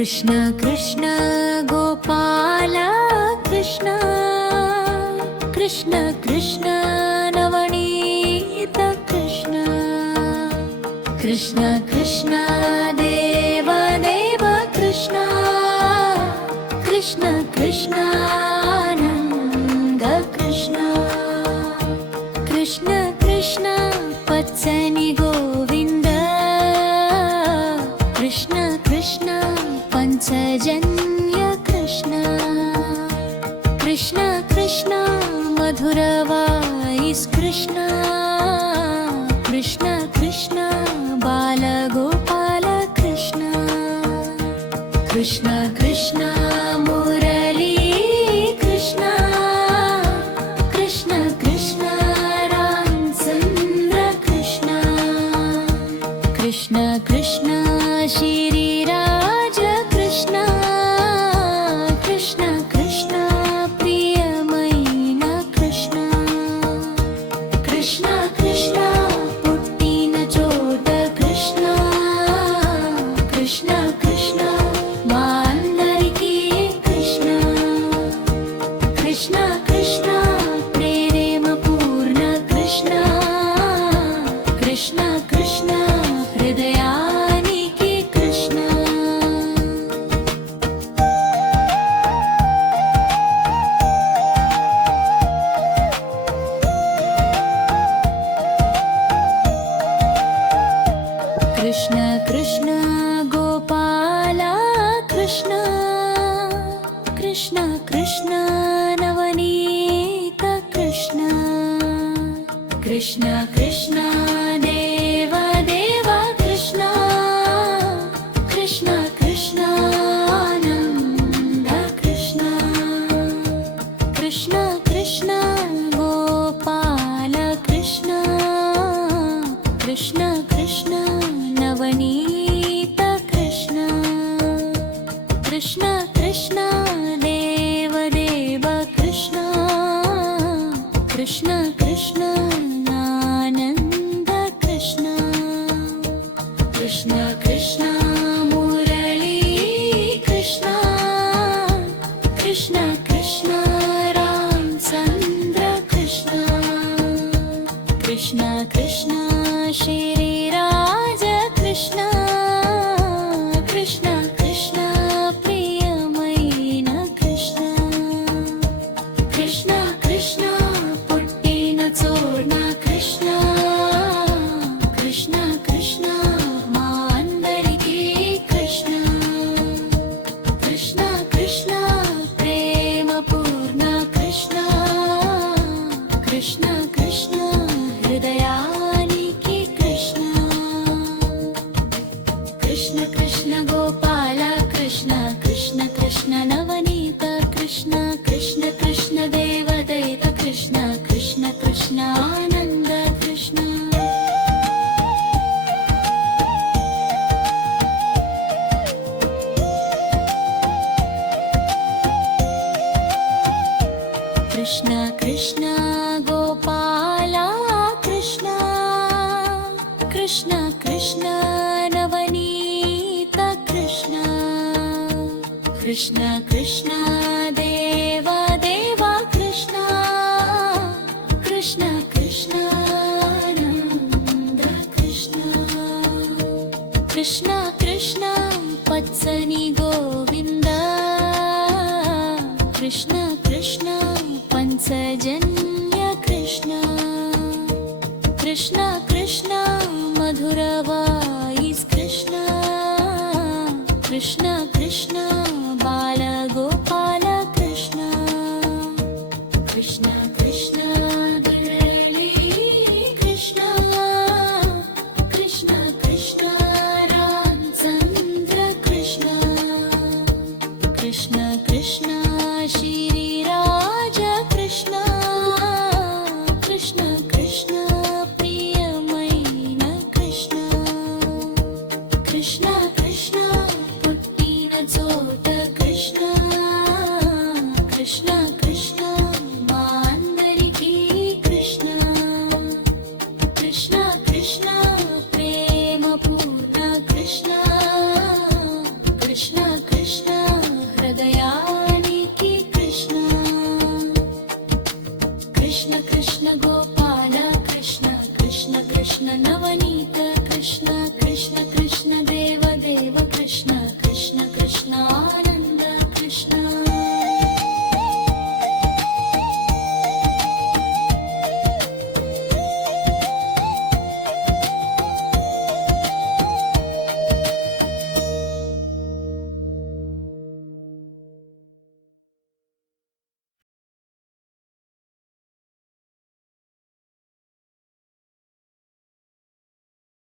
కృష్ణ కృష్ణ గోపాల కృష్ణ కృష్ణ కృష్ణ నవనీత కృష్ణ కృష్ణ కృష్ణ దేవ దేవ కృష్ణ కృష్ణ కృష్ణ ఆనంద కృష్ణ కృష్ణ కృష్ణ పచ్చని గోవింద కృష్ణ కృష్ణ పంచజన్య కృష్ణ కృష్ణ కృష్ణ మధుర వాయిస్ కృష్ణ కృష్ణ కృష్ణ బాల గోపాల కృష్ణ కృష్ణ కృష్ణ మురళీ కృష్ణ కృష్ణ కృష్ణ రామచంద్ర కృష్ణ కృష్ణ కృష్ణ శ్రీరాజ కృష్ణ కృష్ణ కృష్ణ ప్రియమైన కృష్ణ కృష్ణ కృష్ణ పుట్టిన చోట కృష్ణ కృష్ణ కృష్ణ మా అందరికీ కృష్ణ కృష్ణ కృష్ణ ప్రేమ పూర్ణ కృష్ణ కృష్ణ కృష్ణ హృదయానికి కృష్ణ కృష్ణ కృష్ణ గోపాల కృష్ణ కృష్ణ కృష్ణ నవనీత కృష్ణ కృష్ణ కృష్ణ దేవ దేవ కృష్ణ కృష్ణ కృష్ణ ఆనంద కృష్ణ కృష్ణ కృష్ణ గోపాల కృష్ణ కృష్ణ కృష్ణ నవనీత కృష్ణ కృష్ణ కృష్ణ దేవ దేవ కృష్ణ కృష్ణ కృష్ణ ఆనంద కృష్ణ కృష్ణ కృష్ణ మురళీ కృష్ణ కృష్ణ కృష్ణ రామచంద్ర కృష్ణ కృష్ణ కృష్ణ శ్రీరాజ కృష్ణ కృష్ణ కృష్ణ ప్రియమైన కృష్ణ కృష్ణ కృష్ణ పుట్టిన చోట కృష్ణ కృష్ణ కృష్ణ మా అందరికీ కృష్ణ కృష్ణ కృష్ణ ప్రేమ పూర్ణ కృష్ణ కృష్ణ కృష్ణ హృదయానికి కృష్ణ కృష్ణ కృష్ణ గోపాల కృష్ణ కృష్ణ కృష్ణ నవనీత కృష్ణ కృష్ణ కృష్ణ దేవదైత కృష్ణ కృష్ణ కృష్ణ ఆనంద కృష్ణ కృష్ణ కృష్ణ గోపాల కృష్ణ కృష్ణ కృష్ణ నవనీత కృష్ణ కృష్ణ కృష్ణ దేవ దేవ కృష్ణ కృష్ణ కృష్ణ ఆనంద కృష్ణ కృష్ణ కృష్ణ పచ్చని గోవింద కృష్ణ కృష్ణ పంచజన్య కృష్ణ కృష్ణ కృష్ణ మధుర వాయిస్ కృష్ణ కృష్ణ కృష్ణ బాల గోపాల కృష్ణ కృష్ణ కృష్ణ మురళీ కృష్ణ కృష్ణ కృష్ణ రామచంద్ర కృష్ణ కృష్ణ కృష్ణ శ్రీరాజ కృష్ణ కృష్ణ కృష్ణ ప్రియమైన కృష్ణ కృష్ణ కృష్ణ పుట్టిన कृष्ण कृष्ण गोपाल कृष्ण कृष्ण कृष्ण नवनीत कृष्ण कृष्ण कृष्ण देव देव कृष्ण कृष्ण कृष्ण आनंद कृष्ण